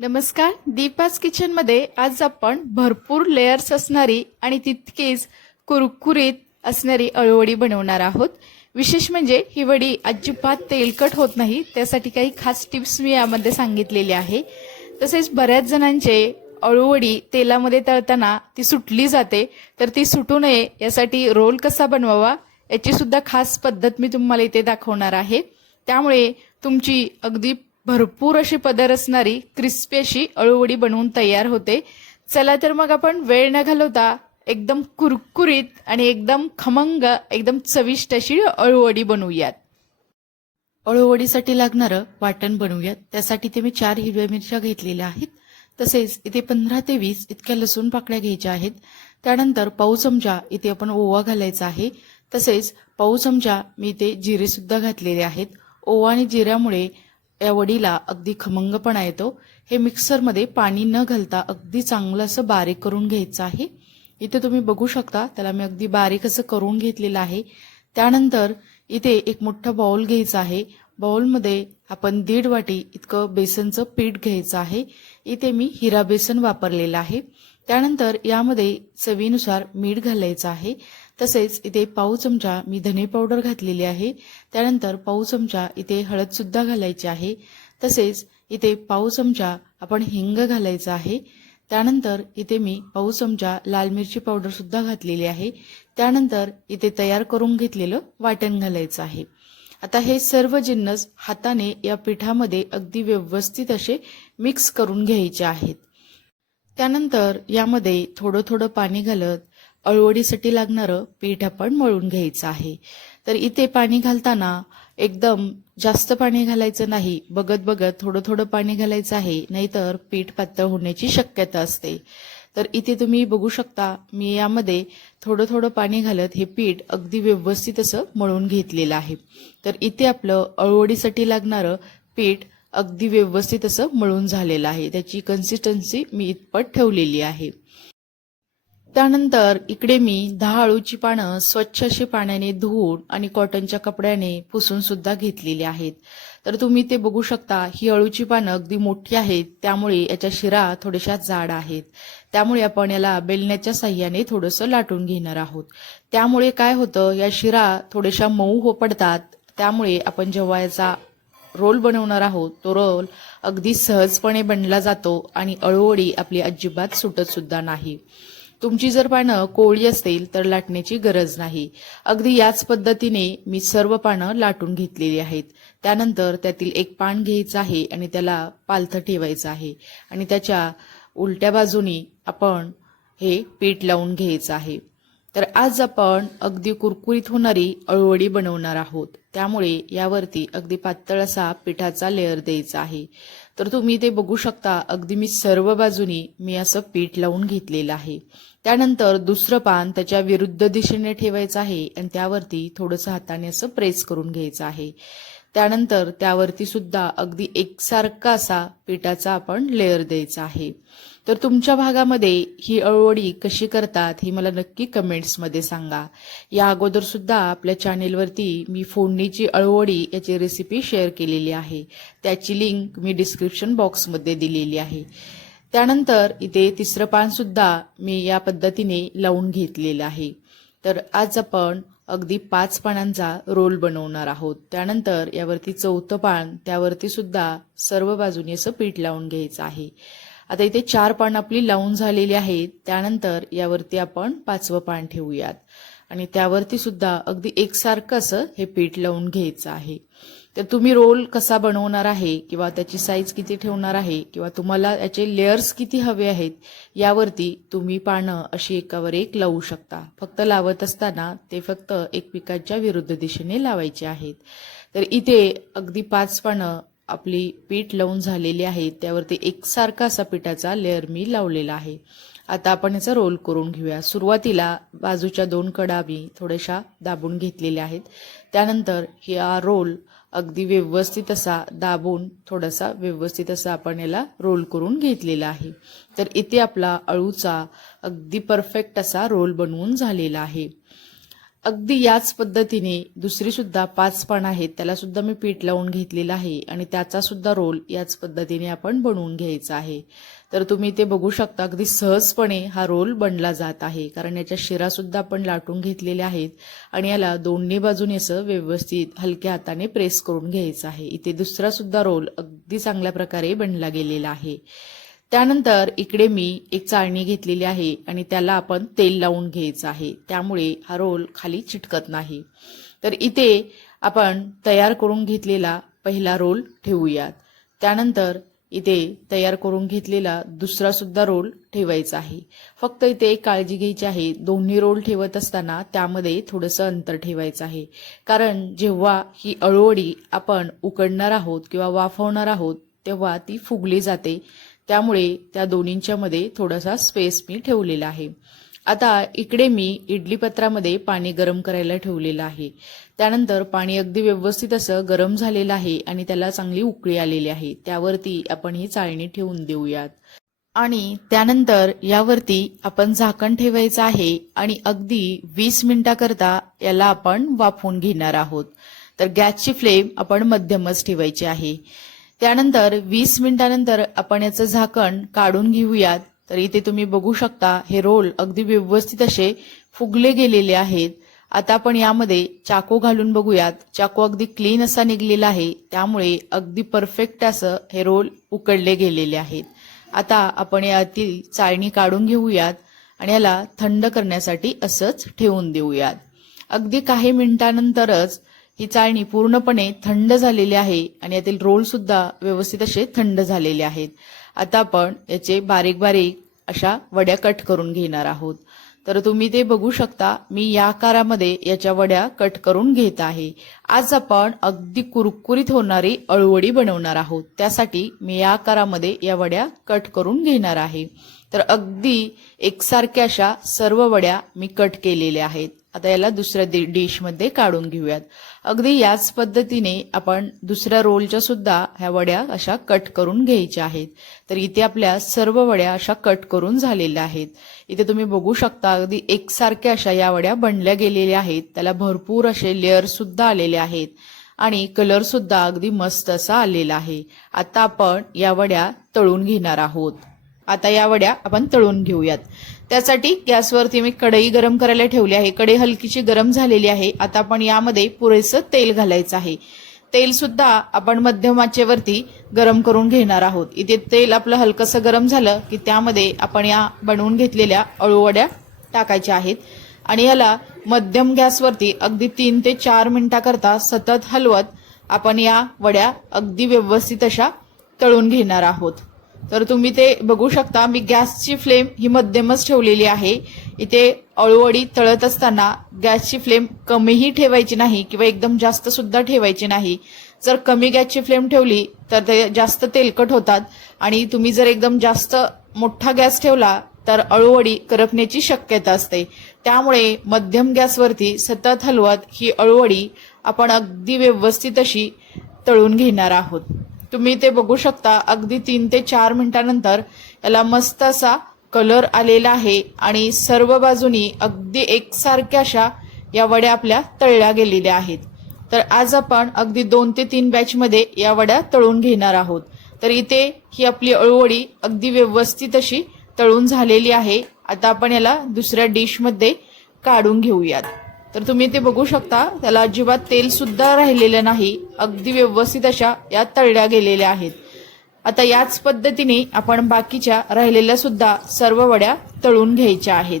नमस्कार. दीपाज किचनमध्ये आज आपण भरपूर लेयर्स असणारी आणि तितकीच कुरकुरीत असणारी अळवडी बनवणार आहोत. विशेष म्हणजे ही वडी अजिबात तेलकट होत नाही त्यासाठी काही खास टिप्स मी यामध्ये सांगितलेली आहे. तसेच बऱ्याच जणांचे अळूवडी तेलामध्ये तळताना ती सुटली जाते तर ती सुटू नये यासाठी रोल कसा बनवावा याची सुद्धा खास पद्धत मी तुम्हाला इथे दाखवणार आहे. त्यामुळे तुमची अगदी भरपूर अशी पदर असणारी क्रिस्पी अशी अळूवडी बनवून तयार होते. चला तर मग आपण वेळ न घालवता एकदम कुरकुरीत आणि एकदम खमंग एकदम चविष्ट अशी अळूवडी बनवूयात. अळूवडीसाठी लागणारं वाटण बनवूयात. त्यासाठी ते मी चार हिरव्या मिरच्या घेतलेल्या आहेत. तसेच इथे पंधरा ते वीस इतक्या लसूण पाकळ्या घ्यायच्या आहेत. त्यानंतर पाऊ चमचा इथे आपण ओवा घालायचा आहे. तसेच पाऊ चमचा मी इथे जिरे सुद्धा घातलेले आहेत. ओवा आणि जिऱ्यामुळे या वडीला अगदी खमंगपणा येतो. हे मिक्सरमध्ये पाणी न घालता अगदी चांगलं असं बारीक करून घ्यायचं आहे. इथे तुम्ही बघू शकता त्याला मी अगदी बारीक असं करून घेतलेलं आहे. त्यानंतर इथे एक मोठा बाउल घ्यायचा आहे. बाउलमध्ये आपण दीड वाटी इतकं बेसनचं पीठ घ्यायचं आहे. इथे मी हिरा बेसन वापरलेलं आहे. त्यानंतर यामध्ये चवीनुसार मीठ घालायचं आहे. तसेच इथे पाऊ चमचा मी धने पावडर घातलेली आहे. त्यानंतर पाऊ चमचा इथे हळदसुद्धा घालायची आहे. तसेच इथे पाऊ चमचा आपण हिंग घालायचा आहे. त्यानंतर इथे मी पाऊ चमचा लाल मिरची पावडरसुद्धा घातलेली आहे. त्यानंतर इथे तयार करून घेतलेलं वाटण घालायचं आहे. आता हे सर्व जिन्नस हाताने या पिठामध्ये अगदी व्यवस्थित असे मिक्स करून घ्यायचे आहेत. त्यानंतर यामध्ये थोडं थोडं पाणी घालत अळवडीसाठी लागणारं पीठ आपण मळून घ्यायचं आहे. तर इथे पाणी घालताना एकदम जास्त पाणी घालायचं नाही. बघत बघत थोडं थोडं पाणी घालायचं आहे नाहीतर पीठ पातळ होण्याची शक्यता असते. तर इथे तुम्ही बघू शकता मी यामध्ये थोडं थोडं पाणी घालत हे पीठ अगदी व्यवस्थित असं मळून घेतलेलं आहे. तर इथे आपलं अळवडीसाठी लागणारं पीठ अगदी व्यवस्थित असं मळून झालेलं आहे. त्याची कन्सिस्टन्सी मी इतपत ठेवलेली आहे. त्यानंतर इकडे मी दहा अळूची पानं स्वच्छ अशी पाण्याने धुवून आणि कॉटनच्या कपड्याने पुसून सुद्धा घेतलेली आहेत. तर तुम्ही ते बघू शकता ही अळूची पानं अगदी मोठी आहेत त्यामुळे याच्या शिरा थोड्याशा जाड आहेत. त्यामुळे आपण याला बेलण्याच्या साह्याने थोडंसं लाटून घेणार आहोत. त्यामुळे काय होतं या शिरा थोड्याशा मऊ हो पडतात त्यामुळे आपण जेव्हा याचा रोल बनवणार आहोत तो रोल अगदी सहजपणे बनला जातो आणि अळूवडी आपली अजिबात सुटत सुद्धा नाही. तुमची जर पानं कोळी असतील तर लाटण्याची गरज नाही. अगदी याच पद्धतीने मी सर्व पानं लाटून घेतलेली आहेत. त्यानंतर त्यातील एक पान घ्यायचं आहे आणि त्याला पालथं ठेवायचं आहे. आणि त्याच्या उलट्या बाजूनी आपण हे पीठ लावून घ्यायचं आहे. तर आज आपण अगदी कुरकुरीत होणारी अळवडी बनवणार आहोत. त्यामुळे यावरती अगदी पातळ असा पिठाचा लेअर द्यायचा आहे. तर तुम्ही ते बघू शकता. अगदी मी सर्व बाजूनी मी असं पीठ लावून घेतलेलं आहे. त्यानंतर दुसरं पान त्याच्या विरुद्ध दिशेने ठेवायचं आहे आणि त्यावरती थोडंसं हाताने असं प्रेस करून घ्यायचं आहे. त्यानंतर त्यावरती सुद्धा अगदी एकसारखा असा पिठाचा आपण लेअर द्यायचा आहे. तर तुमच्या भागामध्ये ही अळवडी कशी करतात हे मला नक्की कमेंट्समध्ये सांगा. या अगोदर सुद्धा आपल्या चॅनेलवरती मी फोडणीची अळवडी याची रेसिपी शेअर केलेली आहे. त्याची लिंक मी डिस्क्रिप्शन बॉक्समध्ये दिलेली आहे. त्यानंतर इथे तिसरं पानसुद्धा मी या पद्धतीने लावून घेतलेलं आहे. तर आज आपण अगदी पाच पानांचा रोल बनवणार आहोत. त्यानंतर यावरती चौथं पान त्यावरती सुद्धा सर्व बाजूने असं पीठ लावून घ्यायचं आहे. आता इथे चार पान आपली लावून झालेली आहेत. त्यानंतर यावरती आपण पाचवं पान ठेवूयात. आणि त्यावरती सुद्धा अगदी एकसारखं असं हे पीठ लावून घ्यायचं आहे. तर तुम्ही रोल कसा बनवणार आहे किंवा त्याची साईज किती ठेवणार आहे किंवा तुम्हाला याचे लेयर्स किती हवे आहेत यावरती तुम्ही पानं अशी एकावर एक लावू शकता. फक्त लावत असताना ते फक्त एकमेकांच्या विरुद्ध दिशेने लावायचे आहेत. तर इथे अगदी पाच पानं आपली पीठ लावून झालेली आहे त्यावरती एकसारखा असा पिठाचा लेअर मी लावलेला आहे. आता आपण याचा रोल करून घेऊया. सुरुवातीला बाजूच्या दोन कडा मी थोड्याशा दाबून घेतलेल्या आहेत. त्यानंतर हा रोल अगदी व्यवस्थित असा दाबून थोडासा व्यवस्थित असा आपण याला रोल करून घेतलेला आहे. तर इथे आपला अळूचा अगदी परफेक्ट असा रोल बनवून झालेला आहे. अगदी याच पद्धतीने दुसरी सुद्धा पाच पान आहेत त्याला सुद्धा मी पीठ लावून घेतलेलं आहे आणि त्याचा सुद्धा रोल याच पद्धतीने आपण बनवून घ्यायचा आहे. तर तुम्ही ते बघू शकता अगदी सहजपणे हा रोल बनला जात आहे. कारण याच्या शिरा सुद्धा आपण लाटून घेतलेल्या आहेत आणि याला दोन्ही बाजूने असं व्यवस्थित हलक्या हाताने प्रेस करून घ्यायचं आहे. इथे दुसरा सुद्धा रोल अगदी चांगल्या प्रकारे बनला गेलेला आहे. त्यानंतर इकडे मी एक चाळणी घेतलेली आहे आणि त्याला आपण तेल लावून घ्यायचं आहे. त्यामुळे हा रोल खाली चिटकत नाही. तर इथे आपण तयार करून घेतलेला पहिला रोल ठेवूयात. त्यानंतर इथे तयार करून घेतलेला दुसरा सुद्धा रोल ठेवायचा आहे. फक्त इथे एक काळजी घ्यायची आहे. दोन्ही रोल ठेवत असताना त्यामध्ये थोडंसं अंतर ठेवायचं आहे. कारण जेव्हा ही अळवडी आपण उकडणार आहोत किंवा वाफवणार आहोत तेव्हा ती फुगली जाते. त्यामुळे त्या दोन्हींच्या मध्ये थोडासा स्पेस मी ठेवलेला आहे. आता इकडे मी इडली पत्रामध्ये पाणी गरम करायला ठेवलेलं आहे. त्यानंतर पाणी अगदी व्यवस्थित असं गरम झालेलं आहे आणि त्याला चांगली उकळी आलेली आहे. त्यावरती आपण ही चाळणी ठेवून देऊयात. आणि त्यानंतर यावरती आपण झाकण ठेवायचं आहे आणि अगदी वीस मिनिटाकरता याला आपण वाफवून घेणार आहोत. तर गॅसची फ्लेम आपण मध्यमच ठेवायची आहे. त्यानंतर वीस मिनिटानंतर आपण याचं झाकण काढून घेऊयात. तर इथे तुम्ही बघू शकता हे रोल अगदी व्यवस्थित असे फुगले गेलेले आहेत. आता आपण यामध्ये चाकू घालून बघूयात. चाकू अगदी क्लीन असा निघलेला आहे. त्यामुळे अगदी परफेक्ट असं हे रोल उकडले गेलेले आहेत. आता आपण यातील चाळणी काढून घेऊयात आणि याला थंड करण्यासाठी असंच ठेवून देऊयात. अगदी काही मिनिटानंतरच ही चाळणी पूर्णपणे थंड झालेली आहे आणि यातील रोल सुद्धा व्यवस्थित असे थंड झालेले आहेत. आता आपण याचे बारीक बारीक अशा वड्या कट करून घेणार आहोत. तर तुम्ही ते बघू शकता मी या आकारामध्ये याच्या वड्या कट करून घेत आहे. आज आपण अगदी कुरकुरीत होणारी अळवडी बनवणार आहोत. त्यासाठी मी या आकारामध्ये या वड्या कट करून घेणार आहे. तर अगदी एकसारख्या अशा सर्व वड्या मी कट केलेल्या आहेत. आता याला दुसऱ्या डि- डिशमध्ये काढून घेऊयात. अगदी याच पद्धतीने आपण दुसऱ्या रोलच्या सुद्धा ह्या वड्या अशा कट करून घ्यायच्या आहेत. तर इथे आपल्या सर्व वड्या अशा कट करून झालेल्या आहेत. इथे तुम्ही बघू शकता अगदी एकसारख्या अशा या वड्या बनल्या गेलेल्या आहेत. त्याला भरपूर असे लेअर सुद्धा आलेले आहेत. आणि कलर सुद्धा अगदी मस्त असा आलेला आहे. आता आपण या वड्या तळून घेणार आहोत. आता या वड्या आपण तळून घेऊयात. त्यासाठी गॅसवरती मी कढई गरम करायला ठेवली आहे. कढई हलकीची गरम झालेली आहे. आता आपण यामध्ये पुरेसं तेल घालायचं आहे. तेल सुद्धा आपण मध्यम आचेवरती गरम करून घेणार आहोत. इथे तेल आपलं हलकंसं गरम झालं की त्यामध्ये आपण या बनवून घेतलेल्या अळूवड्या टाकायच्या आहेत. आणि याला मध्यम गॅसवरती अगदी तीन ते चार मिनिटाकरता सतत हलवत आपण या वड्या अगदी व्यवस्थित अशा तळून घेणार आहोत. तर तुम्ही ते बघू शकता. मी गॅसची फ्लेम ही मध्यमच ठेवलेली आहे. इथे अळूवडी तळत असताना गॅसची फ्लेम कमीही ठेवायची नाही किंवा एकदम जास्त सुद्धा ठेवायची नाही. जर कमी गॅसची फ्लेम ठेवली तर ते जास्त तेलकट होतात. आणि तुम्ही जर एकदम जास्त मोठा गॅस ठेवला तर अळूवडी करपण्याची शक्यता असते. त्यामुळे मध्यम गॅसवरती सतत हलवत ही अळूवडी आपण अगदी व्यवस्थित अशी तळून घेणार आहोत. तुम्ही ते बघू शकता. अगदी तीन ते चार मिनिटानंतर याला मस्त असा कलर आलेला आहे आणि सर्व बाजूनी अगदी एकसारख्या अशा या वड्या आपल्या तळल्या गेलेल्या आहेत. तर आज आपण अगदी दोन ते तीन बॅचमध्ये या वड्या तळून घेणार आहोत. तर इथे ही आपली अळूवडी अगदी व्यवस्थित अशी तळून झालेली आहे. आता आपण याला दुसऱ्या डिशमध्ये काढून घेऊयात. तर तुम्ही ते बघू शकता. त्याला अजिबात तेल सुद्धा राहिलेलं नाही. अगदी व्यवस्थित अशा या तळल्या गेलेल्या आहेत. आता याच पद्धतीने आपण बाकीच्या राहिलेल्या सुद्धा सर्व वड्या तळून घ्यायच्या आहेत.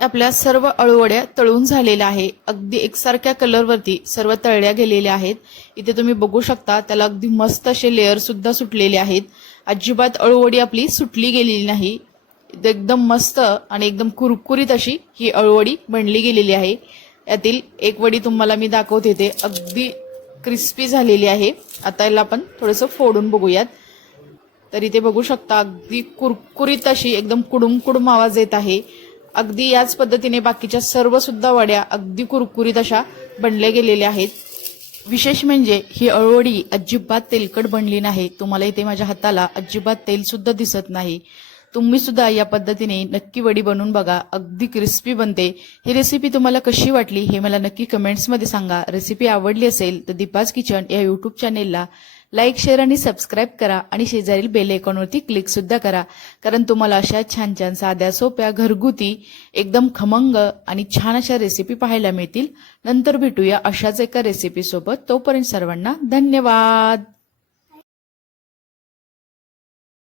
आपल्या सर्व अळूवड्या तळून झालेल्या आहे. अगदी एकसारख्या कलरवरती सर्व तळल्या गेलेल्या आहेत. इथे तुम्ही बघू शकता त्याला अगदी मस्त असे लेअर सुद्धा सुटलेले आहेत. अजिबात अळूवडी आपली सुटली गेलेली नाही. इथे एकदम मस्त आणि एकदम कुरकुरीत अशी ही अळूवडी बनली गेलेली आहे. यातील एक वडी तुम्हाला मी दाखवते ते अगदी क्रिस्पी झालेली आहे. आता याला आपण थोडंसं फोडून बघूयात. तर इथे बघू शकता अगदी कुरकुरीत अशी एकदम कुडुम कुडुम आवाज येत आहे. अगदी याच पद्धतीने बाकीच्या सर्व सुद्धा वड्या अगदी कुरकुरीत अशा बनल्या गेलेल्या आहेत. विशेष म्हणजे ही अळवडी अजिबात तेलकट बनली नाही. तुम्हाला इथे माझ्या हाताला अजिबात तेल सुद्धा दिसत नाही. तुम्ही सुद्धा या पद्धतीने नक्की वडी बनवून बघा. अगदी क्रिस्पी बनते. ही रेसिपी तुम्हाला कशी वाटली हे मला नक्की कमेंट्समध्ये सांगा. रेसिपी आवडली असेल तर दीपाज किचन या यूट्यूब चॅनेलला लाईक शेअर आणि सबस्क्राईब करा आणि शेजारील बेल आयकॉनवरती क्लिक सुद्धा करा. कारण तुम्हाला अशा छान छान साध्या सोप्या घरगुती एकदम खमंग आणि छान अशा रेसिपी पाहायला मिळतील. नंतर भेटूया अशाच एका रेसिपी सोबत. तोपर्यंत सर्वांना धन्यवाद!